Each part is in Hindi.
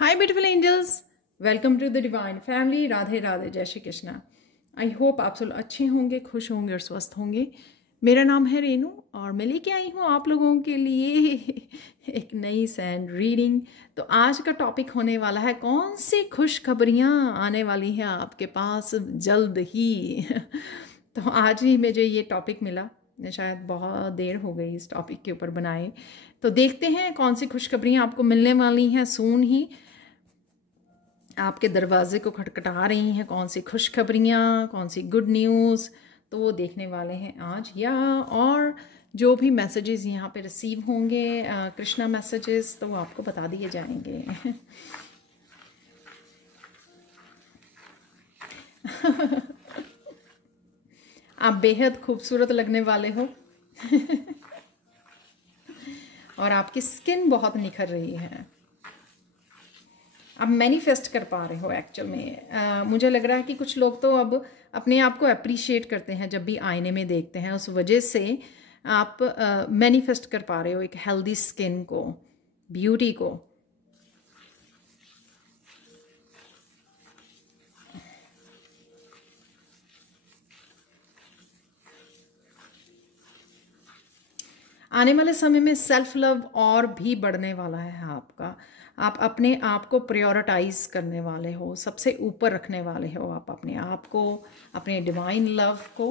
Hi beautiful angels, welcome to the divine family. Radhe Radhe, जय श्री कृष्णा। आई होप आप सब अच्छे होंगे, खुश होंगे और स्वस्थ होंगे। मेरा नाम है रेनू और मैं लेके आई हूँ आप लोगों के लिए एक नई सैंड रीडिंग। तो आज का टॉपिक होने वाला है कौन सी खुशखबरियाँ आने वाली हैं आपके पास जल्द ही। तो आज ही मुझे ये टॉपिक मिला, शायद बहुत देर हो गई इस टॉपिक के ऊपर बनाए। तो देखते हैं कौन सी खुशखबरियाँ आपको मिलने वाली हैं सून ही। आपके दरवाजे को खटखटा रही हैं कौन सी खुशखबरियाँ, कौन सी गुड न्यूज़, तो वो देखने वाले हैं आज। या और जो भी मैसेजेस यहाँ पे रिसीव होंगे, कृष्णा मैसेजेस, तो वो आपको बता दिए जाएंगे। आप बेहद खूबसूरत लगने वाले हो और आपकी स्किन बहुत निखर रही है। आप मैनिफेस्ट कर पा रहे हो एक्चुअल में। मुझे लग रहा है कि कुछ लोग तो अब अपने आप को अप्रिशिएट करते हैं जब भी आईने में देखते हैं, उस वजह से आप मैनिफेस्ट कर पा रहे हो एक हेल्दी स्किन को, ब्यूटी को। आने वाले समय में सेल्फ लव और भी बढ़ने वाला है आपका। आप अपने आप को प्रायोरिटाइज करने वाले हो, सबसे ऊपर रखने वाले हो आप अपने आप को, अपने डिवाइन लव को।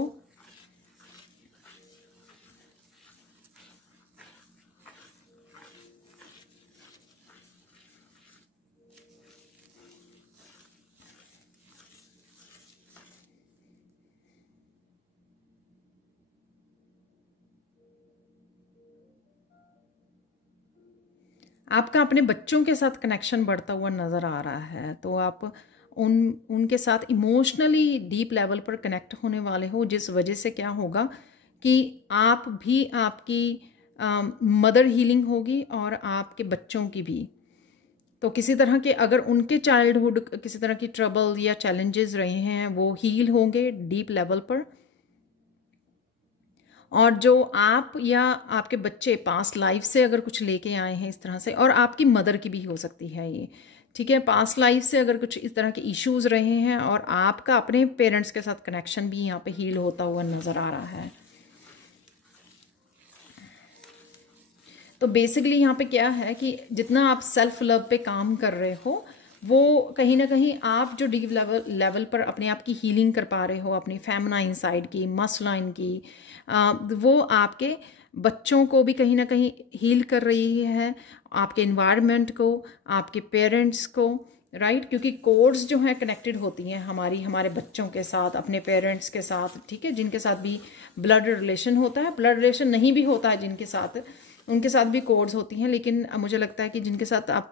आपका अपने बच्चों के साथ कनेक्शन बढ़ता हुआ नज़र आ रहा है, तो आप उनके साथ इमोशनली डीप लेवल पर कनेक्ट होने वाले हो, जिस वजह से क्या होगा कि आप भी, आपकी मदर हीलिंग होगी और आपके बच्चों की भी। तो किसी तरह के अगर उनके चाइल्डहुड किसी तरह की ट्रबल या चैलेंजेस रहे हैं, वो हील होंगे डीप लेवल पर। और जो आप या आपके बच्चे पास्ट लाइफ से अगर कुछ लेके आए हैं इस तरह से, और आपकी मदर की भी हो सकती है ये, ठीक है, पास्ट लाइफ से अगर कुछ इस तरह के इश्यूज रहे हैं और आपका अपने पेरेंट्स के साथ कनेक्शन भी यहाँ पे हील होता हुआ नज़र आ रहा है। तो बेसिकली यहाँ पे क्या है कि जितना आप सेल्फ लव पे काम कर रहे हो, वो कहीं ना कहीं आप जो डीप लेवल पर अपने आप की हीलिंग कर पा रहे हो, अपनी फेमिनाइन साइड की, मस्कुलाइन की, वो आपके बच्चों को भी कहीं ना कहीं हील कर रही है, आपके इन्वायरमेंट को, आपके पेरेंट्स को, राइट। क्योंकि कोड्स जो हैं कनेक्टेड होती हैं हमारे बच्चों के साथ, अपने पेरेंट्स के साथ, ठीक है, जिनके साथ भी ब्लड रिलेशन होता है, ब्लड रिलेशन नहीं भी होता है जिनके साथ, उनके साथ भी कोड्स होती हैं। लेकिन मुझे लगता है कि जिनके साथ आप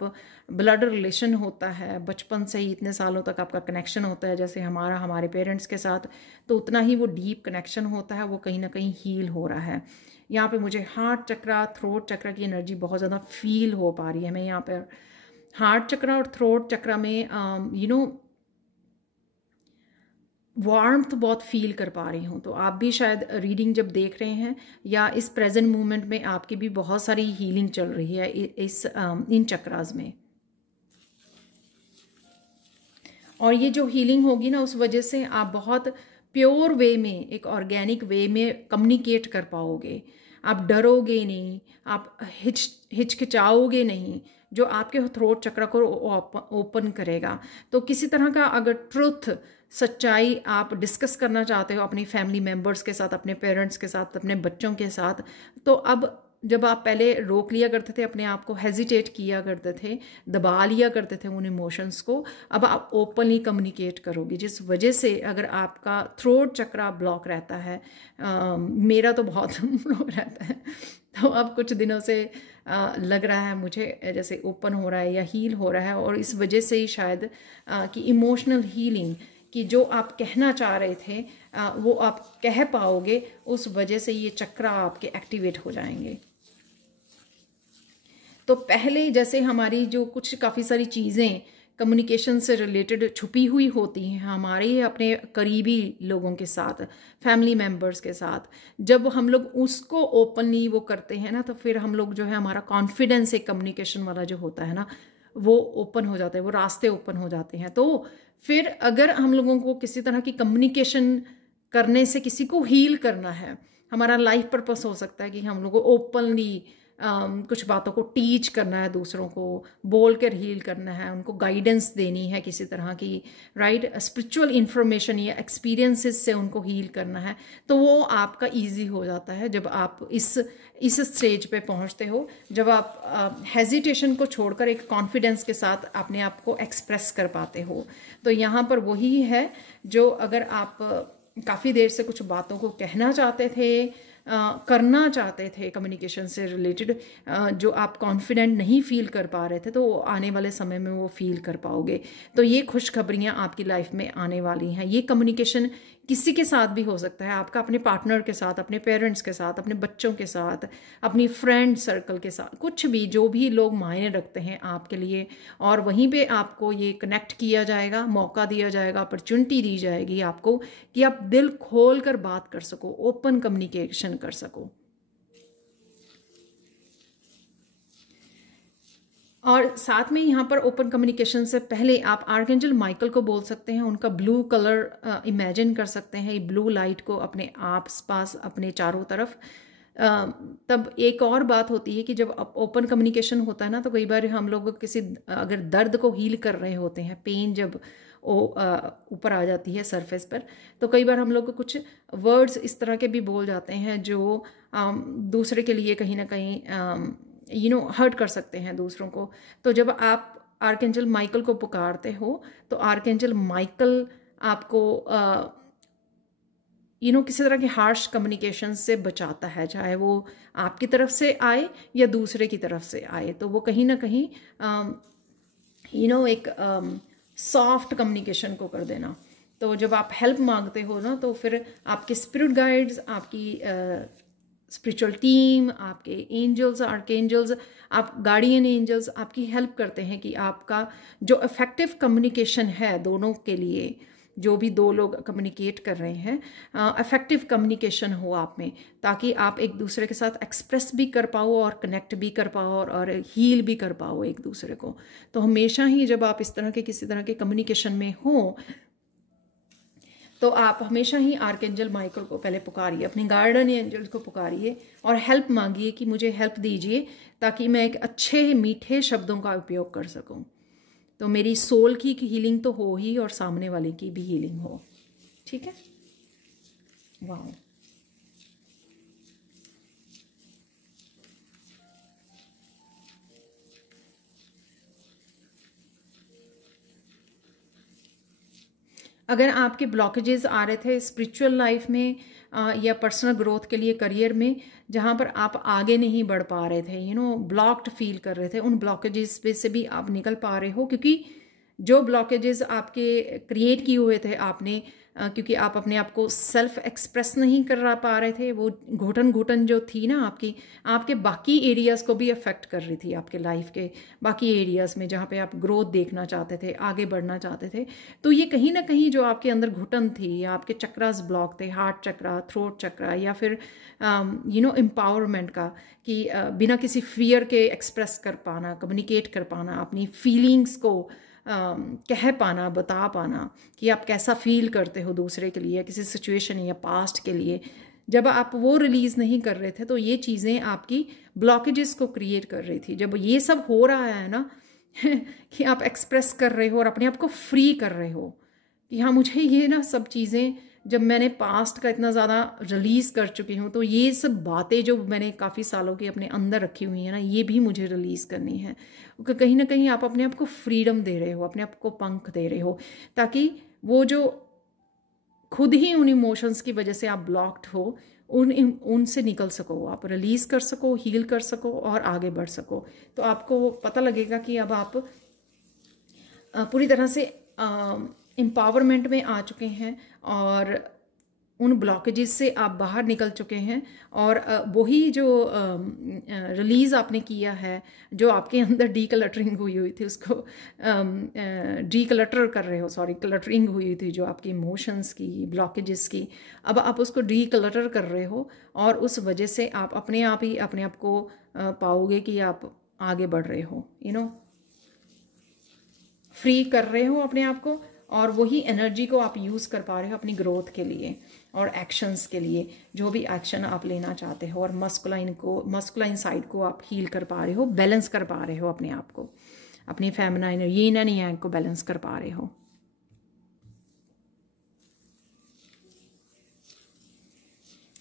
ब्लड रिलेशन होता है, बचपन से ही इतने सालों तक आपका कनेक्शन होता है, जैसे हमारे पेरेंट्स के साथ, तो उतना ही वो डीप कनेक्शन होता है, वो कहीं ना कहीं हील हो रहा है। यहाँ पे मुझे हार्ट चक्रा, थ्रोट चक्रा की एनर्जी बहुत ज़्यादा फील हो पा रही है। मैं यहाँ पर हार्ट चक्रा और थ्रोट चक्रा में वार्मथ बहुत फील कर पा रही हूँ। तो आप भी शायद रीडिंग जब देख रहे हैं या इस प्रेजेंट मोमेंट में आपकी भी बहुत सारी हीलिंग चल रही है इन चक्रास में। और ये जो हीलिंग होगी ना, उस वजह से आप बहुत प्योर वे में, एक ऑर्गेनिक वे में कम्युनिकेट कर पाओगे। आप डरोगे नहीं, आप हिचकिचाओगे नहीं, जो आपके थ्रोट चक्र को ओपन करेगा। तो किसी तरह का अगर ट्रुथ, सच्चाई आप डिस्कस करना चाहते हो अपनी फैमिली मेम्बर्स के साथ, अपने पेरेंट्स के साथ, अपने बच्चों के साथ, तो अब जब आप पहले रोक लिया करते थे अपने आप को, हेजिटेट किया करते थे, दबा लिया करते थे उन इमोशंस को, अब आप ओपनली कम्युनिकेट करोगे, जिस वजह से अगर आपका थ्रोट चक्रा ब्लॉक रहता है, मेरा तो बहुत ब्लॉक रहता है, तो अब कुछ दिनों से लग रहा है मुझे जैसे ओपन हो रहा है या हील हो रहा है। और इस वजह से ही शायद कि इमोशनल हीलिंग कि जो आप कहना चाह रहे थे वो आप कह पाओगे, उस वजह से ये चक्र आपके एक्टिवेट हो जाएंगे। तो पहले जैसे हमारी जो कुछ काफ़ी सारी चीज़ें कम्युनिकेशन से रिलेटेड छुपी हुई होती हैं हमारे अपने करीबी लोगों के साथ, फैमिली मेम्बर्स के साथ, जब हम लोग उसको ओपनली वो करते हैं ना, तो फिर हम लोग जो है हमारा कॉन्फिडेंस एक कम्युनिकेशन वाला जो होता है ना, वो ओपन हो जाते हैं, वो रास्ते ओपन हो जाते हैं। तो फिर अगर हम लोगों को किसी तरह की कम्युनिकेशन करने से किसी को हील करना है, हमारा लाइफ पर्पस हो सकता है कि हम लोग को ओपनली कुछ बातों को टीच करना है, दूसरों को बोल कर हील करना है, उनको गाइडेंस देनी है किसी तरह की, राइट, स्पिरिचुअल इंफॉर्मेशन या एक्सपीरियंसेस से उनको हील करना है। तो वो आपका इजी हो जाता है जब आप इस स्टेज पे पहुंचते हो, जब आप हेजिटेशन को छोड़कर एक कॉन्फिडेंस के साथ अपने आप को एक्सप्रेस कर पाते हो। तो यहाँ पर वही है जो अगर आप काफ़ी देर से कुछ बातों को कहना चाहते थे, करना चाहते थे कम्युनिकेशन से रिलेटेड, जो आप कॉन्फिडेंट नहीं फील कर पा रहे थे, तो आने वाले समय में वो फील कर पाओगे। तो ये खुशखबरियाँ आपकी लाइफ में आने वाली हैं। ये कम्युनिकेशन किसी के साथ भी हो सकता है, आपका अपने पार्टनर के साथ, अपने पेरेंट्स के साथ, अपने बच्चों के साथ, अपनी फ्रेंड सर्कल के साथ, कुछ भी, जो भी लोग मायने रखते हैं आपके लिए। और वहीं पे आपको ये कनेक्ट किया जाएगा, मौका दिया जाएगा, अपॉर्चुनिटी दी जाएगी आपको कि आप दिल खोल कर बात कर सको, ओपन कम्युनिकेशन कर सको। और साथ में यहाँ पर ओपन कम्युनिकेशन से पहले आप आर्कएंजल माइकल को बोल सकते हैं, उनका ब्लू कलर इमेजिन कर सकते हैं, ये ब्लू लाइट को अपने आस पास, अपने चारों तरफ। तब एक और बात होती है कि जब ओपन कम्युनिकेशन होता है ना, तो कई बार हम लोग किसी अगर दर्द को हील कर रहे होते हैं, पेन जब ऊपर आ जाती है सरफेस पर, तो कई बार हम लोग कुछ वर्ड्स इस तरह के भी बोल जाते हैं जो दूसरे के लिए कहीं ना कहीं हर्ट कर सकते हैं दूसरों को। तो जब आप आर्कएंजल माइकल को पुकारते हो, तो आर्कएंजल माइकल आपको किसी तरह के हार्श कम्युनिकेशन से बचाता है, चाहे वो आपकी तरफ से आए या दूसरे की तरफ से आए। तो वो कहीं ना कहीं एक सॉफ्ट कम्युनिकेशन को कर देना। तो जब आप हेल्प मांगते हो ना, तो फिर आपके स्पिरिट गाइड्स, आपकी स्पिरिचुअल टीम, आपके एंजल्स, आर्कएंजल्स, आप गार्डियन एंजल्स आपकी हेल्प करते हैं कि आपका जो इफेक्टिव कम्युनिकेशन है दोनों के लिए, जो भी दो लोग कम्युनिकेट कर रहे हैं, इफेक्टिव कम्युनिकेशन हो आप में, ताकि आप एक दूसरे के साथ एक्सप्रेस भी कर पाओ और कनेक्ट भी कर पाओ और हील भी कर पाओ एक दूसरे को। तो हमेशा ही जब आप इस तरह के किसी तरह के कम्युनिकेशन में हो, तो आप हमेशा ही आर्कएंजल माइकल को पहले पुकारिए, अपने गार्डियन एंजल्स को पुकारिए और हेल्प मांगिए कि मुझे हेल्प दीजिए, ताकि मैं एक अच्छे मीठे शब्दों का उपयोग कर सकूं। तो मेरी सोल की हीलिंग तो हो ही, और सामने वाले की भी हीलिंग हो। ठीक है, वाह। अगर आपके ब्लॉकेजेस आ रहे थे स्पिरिचुअल लाइफ में या पर्सनल ग्रोथ के लिए करियर में, जहाँ पर आप आगे नहीं बढ़ पा रहे थे, ब्लॉक्ड फील कर रहे थे, उन ब्लॉकेजेस पे से भी आप निकल पा रहे हो। क्योंकि जो ब्लॉकेजेस आपके क्रिएट किए हुए थे आपने, क्योंकि आप अपने आप को सेल्फ एक्सप्रेस नहीं कर पा रहे थे, वो घुटन जो थी ना आपके बाकी एरियाज़ को भी अफेक्ट कर रही थी, आपके लाइफ के बाकी एरियाज़ में जहाँ पे आप ग्रोथ देखना चाहते थे, आगे बढ़ना चाहते थे। तो ये कहीं ना कहीं जो आपके अंदर घुटन थी, या आपके चक्रास ब्लॉक थे, हार्ट चक्रा, थ्रोट चक्रा, या फिर एम्पावरमेंट का, कि बिना किसी फियर के एक्सप्रेस कर पाना, कम्युनिकेट कर पाना, अपनी फीलिंग्स को कह पाना, बता पाना कि आप कैसा फील करते हो दूसरे के लिए, किसी सिचुएशन या पास्ट के लिए, जब आप वो रिलीज़ नहीं कर रहे थे, तो ये चीज़ें आपकी ब्लॉकेजेस को क्रिएट कर रही थी। जब ये सब हो रहा है ना कि आप एक्सप्रेस कर रहे हो और अपने आप को फ्री कर रहे हो कि हाँ, मुझे ये ना सब चीज़ें, जब मैंने पास्ट का इतना ज़्यादा रिलीज़ कर चुकी हूँ, तो ये सब बातें जो मैंने काफ़ी सालों की अपने अंदर रखी हुई हैं ना, ये भी मुझे रिलीज़ करनी है। क्योंकि कहीं ना कहीं आप अपने आप को फ्रीडम दे रहे हो, अपने आप को पंख दे रहे हो, ताकि वो जो खुद ही उन इमोशंस की वजह से आप ब्लॉक्ड हो, उनसे निकल सको, आप रिलीज़ कर सको, हील कर सको और आगे बढ़ सको। तो आपको पता लगेगा कि अब आप पूरी तरह से एम्पावरमेंट में आ चुके हैं और उन ब्लॉकेजेस से आप बाहर निकल चुके हैं, और वही जो रिलीज़ आपने किया है, जो आपके अंदर डीक्लटरिंग हुई थी, उसको डीक्लटर कर रहे हो, सॉरी, क्लटरिंग हुई थी जो आपकी इमोशंस की, ब्लॉकेजेस की, अब आप उसको डीक्लटर कर रहे हो, और उस वजह से आप अपने आप ही अपने आप को पाओगे कि आप आगे बढ़ रहे हो। फ्री कर रहे हो अपने आप को, और वही एनर्जी को आप यूज़ कर पा रहे हो अपनी ग्रोथ के लिए और एक्शंस के लिए, जो भी एक्शन आप लेना चाहते हो। और मस्कुलाइन साइड को आप हील कर पा रहे हो, बैलेंस कर पा रहे हो अपने आप को, अपनी फेमिनाइन यीन एंड यांग को बैलेंस कर पा रहे हो।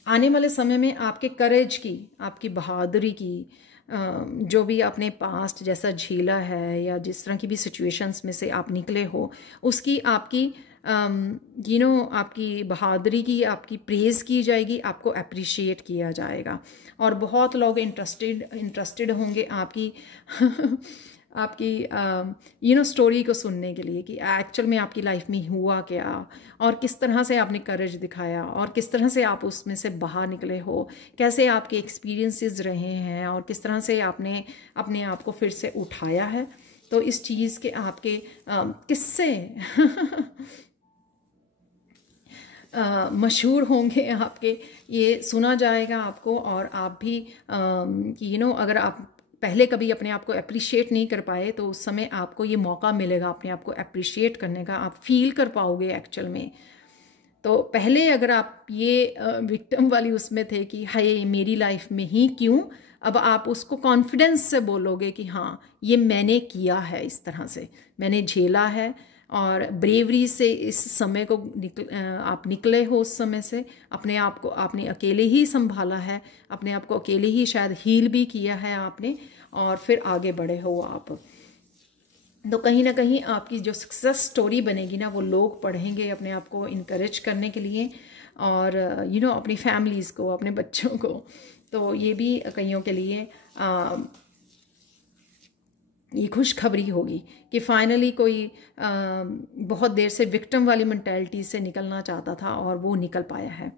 आने वाले समय में आपके करेज की, आपकी बहादुरी की, जो भी आपने पास्ट जैसा झेला है या जिस तरह की भी सिचुएशंस में से आप निकले हो, उसकी आपकी आपकी बहादुरी की आपकी प्रेज़ की जाएगी, आपको अप्रिशिएट किया जाएगा। और बहुत लोग इंटरेस्टेड होंगे आपकी आपकी स्टोरी को सुनने के लिए कि एक्चुअल में आपकी लाइफ में हुआ क्या, और किस तरह से आपने करेज दिखाया, और किस तरह से आप उसमें से बाहर निकले हो, कैसे आपके एक्सपीरियंसेस रहे हैं, और किस तरह से आपने अपने आप को फिर से उठाया है। तो इस चीज़ के आपके किस्से मशहूर होंगे आपके, ये सुना जाएगा आपको। और आप भी अगर आप पहले कभी अपने आप को अप्रिशिएट नहीं कर पाए, तो उस समय आपको ये मौका मिलेगा अपने आप को अप्रिशिएट करने का, आप फील कर पाओगे एक्चुअल में। तो पहले अगर आप ये विक्टिम वाली उसमें थे कि हाय मेरी लाइफ में ही क्यों, अब आप उसको कॉन्फिडेंस से बोलोगे कि हाँ ये मैंने किया है, इस तरह से मैंने झेला है, और ब्रेवरी से इस समय को आप निकले हो, उस समय से अपने आप को आपने अकेले ही संभाला है, अपने आप को अकेले ही शायद हील भी किया है आपने, और फिर आगे बढ़े हो आप। तो कहीं ना कहीं आपकी जो सक्सेस स्टोरी बनेगी ना, वो लोग पढ़ेंगे अपने आप को इनकरेज करने के लिए, और अपनी फैमिलीज़ को, अपने बच्चों को। तो ये भी कईयों के लिए ये खुशखबरी होगी कि फाइनली कोई बहुत देर से विक्टिम वाली मेंटालिटी से निकलना चाहता था और वो निकल पाया है,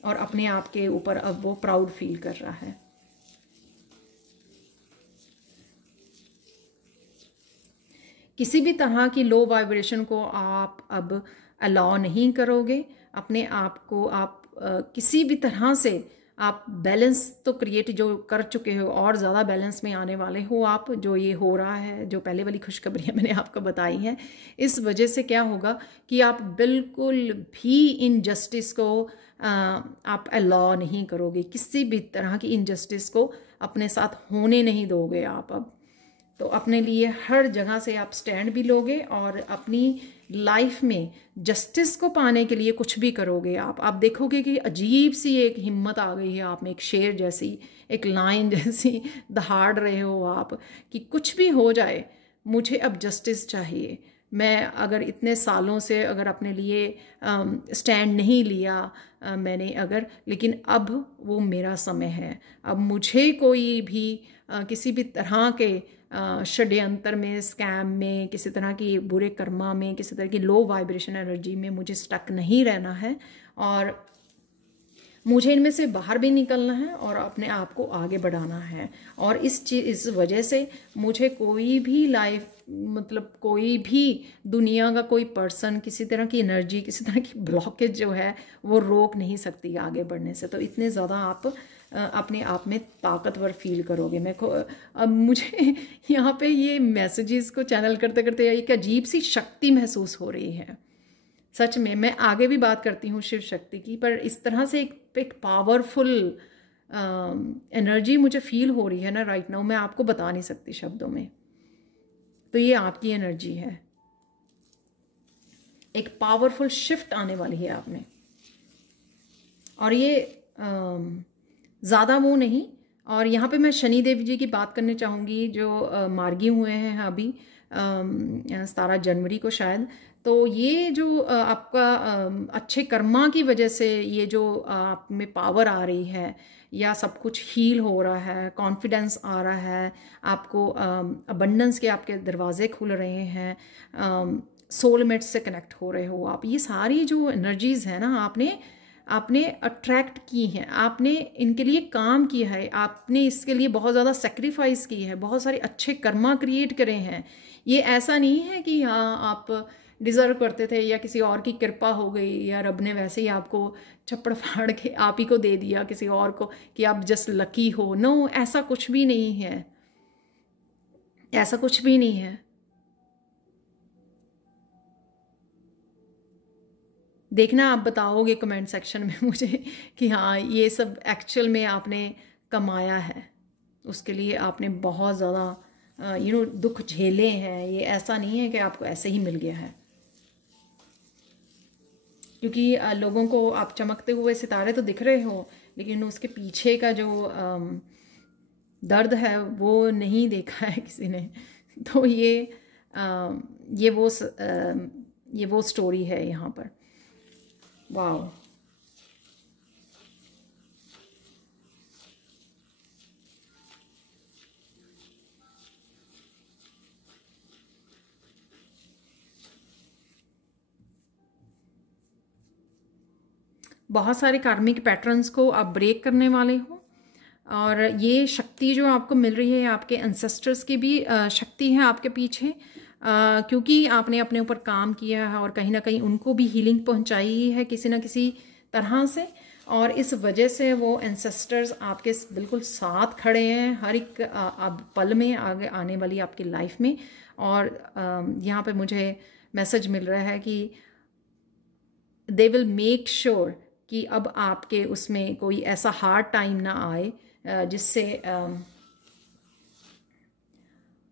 और अपने आप के ऊपर अब वो प्राउड फील कर रहा है। किसी भी तरह की लो वाइब्रेशन को आप अब अलाउ नहीं करोगे अपने आप को। आप किसी भी तरह से आप बैलेंस तो क्रिएट जो कर चुके हो, और ज़्यादा बैलेंस में आने वाले हो आप। जो ये हो रहा है, जो पहले वाली खुशखबरियाँ मैंने आपको बताई हैं, इस वजह से क्या होगा कि आप बिल्कुल भी इनजस्टिस को आप अलाउ नहीं करोगे, किसी भी तरह की इनजस्टिस को अपने साथ होने नहीं दोगे आप अब। तो अपने लिए हर जगह से आप स्टैंड भी लोगे, और अपनी लाइफ में जस्टिस को पाने के लिए कुछ भी करोगे आप देखोगे कि अजीब सी एक हिम्मत आ गई है आप में, एक शेर जैसी, एक लाइन जैसी दहाड़ रहे हो आप कि कुछ भी हो जाए मुझे अब जस्टिस चाहिए। मैं अगर इतने सालों से अगर अपने लिए स्टैंड नहीं लिया मैंने अगर, लेकिन अब वो मेरा समय है। अब मुझे कोई भी किसी भी तरह के षड्यंत्र में, स्कैम में, किसी तरह की बुरे कर्मा में, किसी तरह की लो वाइब्रेशन एनर्जी में मुझे स्टक नहीं रहना है, और मुझे इनमें से बाहर भी निकलना है और अपने आप को आगे बढ़ाना है। और इस वजह से मुझे कोई भी लाइफ, मतलब कोई भी दुनिया का कोई पर्सन, किसी तरह की एनर्जी, किसी तरह की ब्लॉकेज जो है वो रोक नहीं सकती आगे बढ़ने से। तो इतने ज़्यादा आप अपने आप में ताकतवर फील करोगे। अब मुझे यहाँ पे ये मैसेजेस को चैनल करते करते एक अजीब सी शक्ति महसूस हो रही है सच में। मैं आगे भी बात करती हूँ शिव शक्ति की, पर इस तरह से एक पावरफुल एनर्जी मुझे फील हो रही है ना राइट नाउ, मैं आपको बता नहीं सकती शब्दों में। तो ये आपकी एनर्जी है, एक पावरफुल शिफ्ट आने वाली है आप में। और ये ज़्यादा वो नहीं। और यहाँ पे मैं शनि देव जी की बात करने चाहूँगी, जो मार्गी हुए हैं अभी 17 जनवरी को शायद। तो ये जो आपका अच्छे कर्मा की वजह से ये जो आप में पावर आ रही है, या सब कुछ हील हो रहा है, कॉन्फिडेंस आ रहा है आपको, अबंडेंस के आपके दरवाजे खुल रहे हैं, सोलमेट से कनेक्ट हो रहे हो आप, ये सारी जो एनर्जीज़ हैं ना आपने अट्रैक्ट की हैं, आपने इनके लिए काम किया है, आपने इसके लिए बहुत ज़्यादा सेक्रीफाइस की है, बहुत सारे अच्छे कर्मा क्रिएट करे हैं। ये ऐसा नहीं है कि हाँ आप डिज़र्व करते थे या किसी और की कृपा हो गई या रब ने वैसे ही आपको छप्पड़ फाड़ के आप ही को दे दिया किसी और को कि आप जस्ट लकी हो। नो, ऐसा कुछ भी नहीं है, ऐसा कुछ भी नहीं है। देखना, आप बताओगे कमेंट सेक्शन में मुझे कि हाँ ये सब एक्चुअल में आपने कमाया है, उसके लिए आपने बहुत ज़्यादा दुख झेले हैं। ये ऐसा नहीं है कि आपको ऐसे ही मिल गया है, क्योंकि लोगों को आप चमकते हुए सितारे तो दिख रहे हो, लेकिन उसके पीछे का जो दर्द है वो नहीं देखा है किसी ने। तो ये वो स्टोरी है यहाँ पर। वाह, बहुत सारे कार्मिक पैटर्न्स को आप ब्रेक करने वाले हो, और ये शक्ति जो आपको मिल रही है आपके एंसेस्टर्स की भी शक्ति है आपके पीछे, क्योंकि आपने अपने ऊपर काम किया है और कहीं ना कहीं उनको भी हीलिंग पहुंचाई है किसी ना किसी तरह से, और इस वजह से वो एंसेस्टर्स आपके बिल्कुल साथ खड़े हैं हर एक अब पल में आगे आने वाली आपकी लाइफ में। और यहाँ पे मुझे मैसेज मिल रहा है कि दे विल मेक श्योर कि अब आपके उसमें कोई ऐसा हार्ड टाइम ना आए जिससे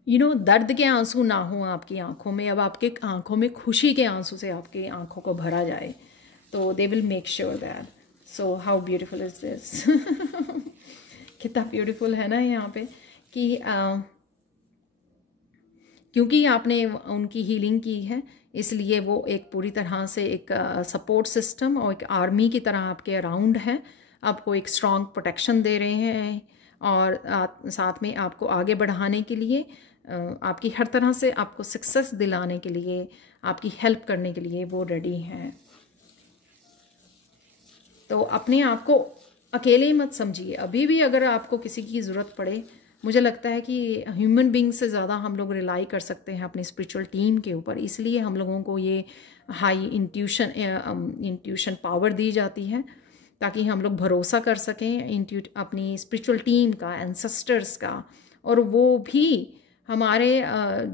दर्द के आंसू ना हो आपकी आंखों में, अब आपके आंखों में खुशी के आंसू से आपकी आंखों को भरा जाए। तो they will make sure that. So how beautiful is this. कितना ब्यूटीफुल है ना यहाँ पे कि क्योंकि आपने उनकी हीलिंग की है, इसलिए वो एक पूरी तरह से एक सपोर्ट सिस्टम और एक आर्मी की तरह आपके अराउंड है, आपको एक स्ट्रॉन्ग प्रोटेक्शन दे रहे हैं, और साथ में आपको आगे बढ़ाने के लिए, आपकी हर तरह से आपको सक्सेस दिलाने के लिए, आपकी हेल्प करने के लिए वो रेडी हैं। तो अपने आप को अकेले ही मत समझिए। अभी भी अगर आपको किसी की ज़रूरत पड़े, मुझे लगता है कि ह्यूमन बींग से ज़्यादा हम लोग रिलाई कर सकते हैं अपनी स्पिरिचुअल टीम के ऊपर, इसलिए हम लोगों को ये हाई इंट्यूशन पावर दी जाती है, ताकि हम लोग भरोसा कर सकें अपनी स्पिरिचुअल टीम का, एंसेस्टर्स का। और वो भी हमारे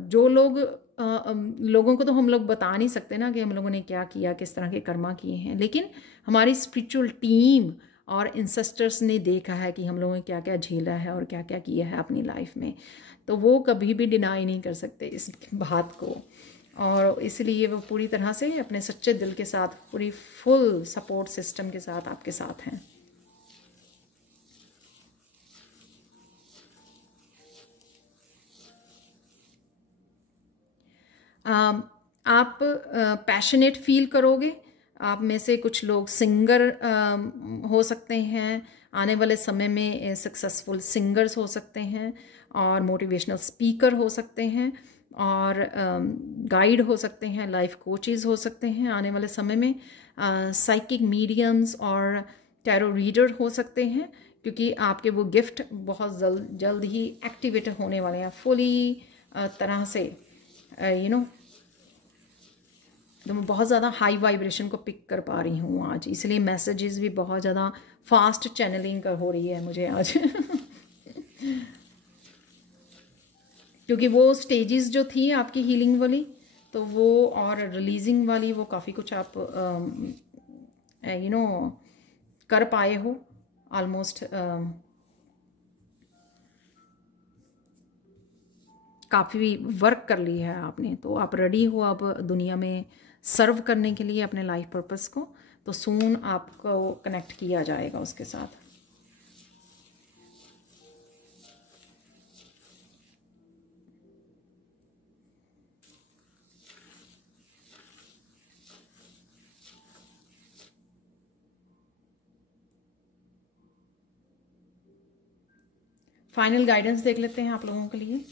जो लोगों को तो हम लोग बता नहीं सकते ना कि हम लोगों ने क्या किया, किस तरह के कर्मा किए हैं, लेकिन हमारी स्पिरिचुअल टीम और इंसेस्टर्स ने देखा है कि हम लोगों ने क्या क्या झेला है और क्या क्या किया है अपनी लाइफ में। तो वो कभी भी डिनाई नहीं कर सकते इस बात को, और इसलिए वो पूरी तरह से अपने सच्चे दिल के साथ, पूरी फुल सपोर्ट सिस्टम के साथ आपके साथ हैं। आप पैशनेट फील करोगे। आप में से कुछ लोग सिंगर हो सकते हैं, आने वाले समय में सक्सेसफुल सिंगर्स हो सकते हैं, और मोटिवेशनल स्पीकर हो सकते हैं, और गाइड हो सकते हैं, लाइफ कोचेस हो सकते हैं आने वाले समय में, साइकिक मीडियम्स और टैरो रीडर हो सकते हैं, क्योंकि आपके वो गिफ्ट बहुत जल्द ही एक्टिवेट होने वाले हैं फुली तरह से। तो मैं बहुत ज़्यादा हाई वाइब्रेशन को पिक कर पा रही हूँ आज, इसलिए मैसेजेस भी बहुत ज़्यादा फास्ट चैनलिंग हो रही है मुझे आज। क्योंकि वो स्टेजेस जो थी आपकी हीलिंग वाली, तो वो और रिलीजिंग वाली, वो काफ़ी कुछ आप कर पाए हो ऑलमोस्ट। काफ़ी वर्क कर ली है आपने, तो आप रेडी हो अब दुनिया में सर्व करने के लिए अपने लाइफ पर्पस को। तो सून आपको कनेक्ट किया जाएगा उसके साथ। फाइनल गाइडेंस देख लेते हैं आप लोगों के लिए।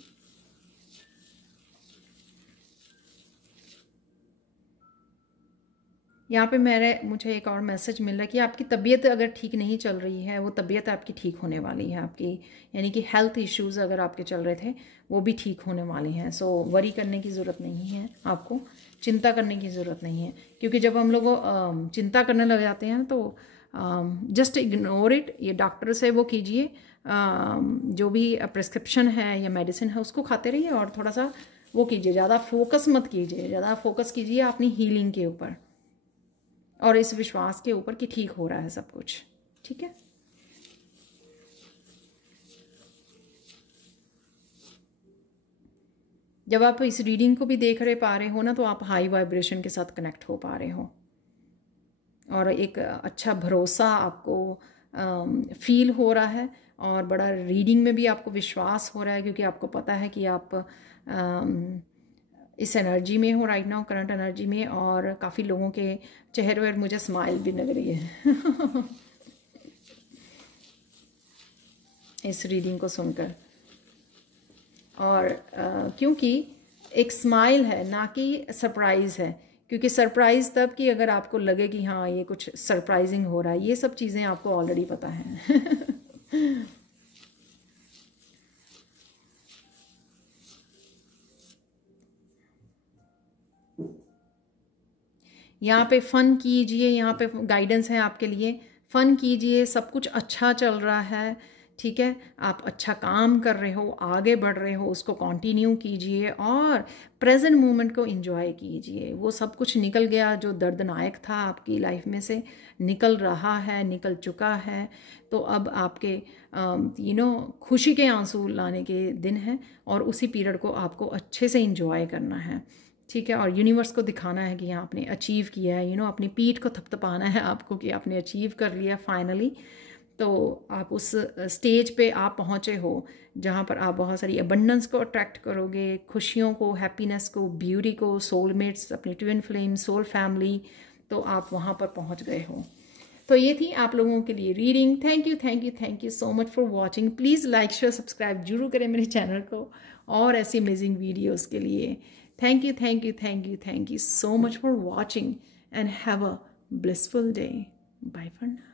यहाँ पे मुझे एक और मैसेज मिल रहा है कि आपकी तबीयत अगर ठीक नहीं चल रही है, वो तबीयत आपकी ठीक होने वाली है आपकी, यानी कि हेल्थ इश्यूज़ अगर आपके चल रहे थे वो भी ठीक होने वाले हैं। सो वरी करने की ज़रूरत नहीं है, आपको चिंता करने की ज़रूरत नहीं है, क्योंकि जब हम लोग चिंता करने लग जाते हैं तो जस्ट इग्नोर इट। ये डॉक्टर से वो कीजिए, जो भी प्रिस्क्रिप्शन है या मेडिसिन है उसको खाते रहिए, और थोड़ा सा वो कीजिए, ज़्यादा फोकस मत कीजिए, ज़्यादा फोकस कीजिए अपनी हीलिंग के ऊपर। और इस विश्वास के ऊपर कि ठीक हो रहा है सब कुछ। ठीक है, जब आप इस रीडिंग को भी देख रहे पा रहे हो ना, तो आप हाई वाइब्रेशन के साथ कनेक्ट हो पा रहे हो और एक अच्छा भरोसा आपको फील हो रहा है और बड़ा रीडिंग में भी आपको विश्वास हो रहा है, क्योंकि आपको पता है कि आप इस एनर्जी में हो राइट नाउ, करंट एनर्जी में। और काफ़ी लोगों के चेहरे पर मुझे स्माइल भी लग रही है इस रीडिंग को सुनकर। और क्योंकि एक स्माइल है ना कि सरप्राइज़ है, क्योंकि सरप्राइज़ तब कि अगर आपको लगे कि हाँ ये कुछ सरप्राइजिंग हो रहा है, ये सब चीज़ें आपको ऑलरेडी पता हैं यहाँ पे फन कीजिए, यहाँ पे गाइडेंस है आपके लिए, फन कीजिए, सब कुछ अच्छा चल रहा है। ठीक है, आप अच्छा काम कर रहे हो, आगे बढ़ रहे हो, उसको कंटिन्यू कीजिए और प्रेजेंट मोमेंट को एंजॉय कीजिए। वो सब कुछ निकल गया जो दर्दनाक था आपकी लाइफ में से, निकल रहा है, निकल चुका है। तो अब आपके खुशी के आंसू लाने के दिन हैं और उसी पीरियड को आपको अच्छे से एंजॉय करना है। ठीक है, और यूनिवर्स को दिखाना है कि हाँ आपने अचीव किया है, अपनी पीठ को थपथपाना है आपको कि आपने अचीव कर लिया फाइनली। तो आप उस स्टेज पे आप पहुँचे हो जहाँ पर आप बहुत सारी अबंडेंस को अट्रैक्ट करोगे, खुशियों को, हैप्पीनेस को, ब्यूटी को, सोलमेट्स, अपनी ट्विन फ्लेम, सोल फैमिली, तो आप वहाँ पर पहुँच गए हो। तो ये थी आप लोगों के लिए reading. Thank you so much for watching. Please like share subscribe जरूर करें मेरे चैनल को और ऐसी अमेजिंग वीडियोज़ के लिए। Thank you so much for watching and have a blissful day. Bye for now.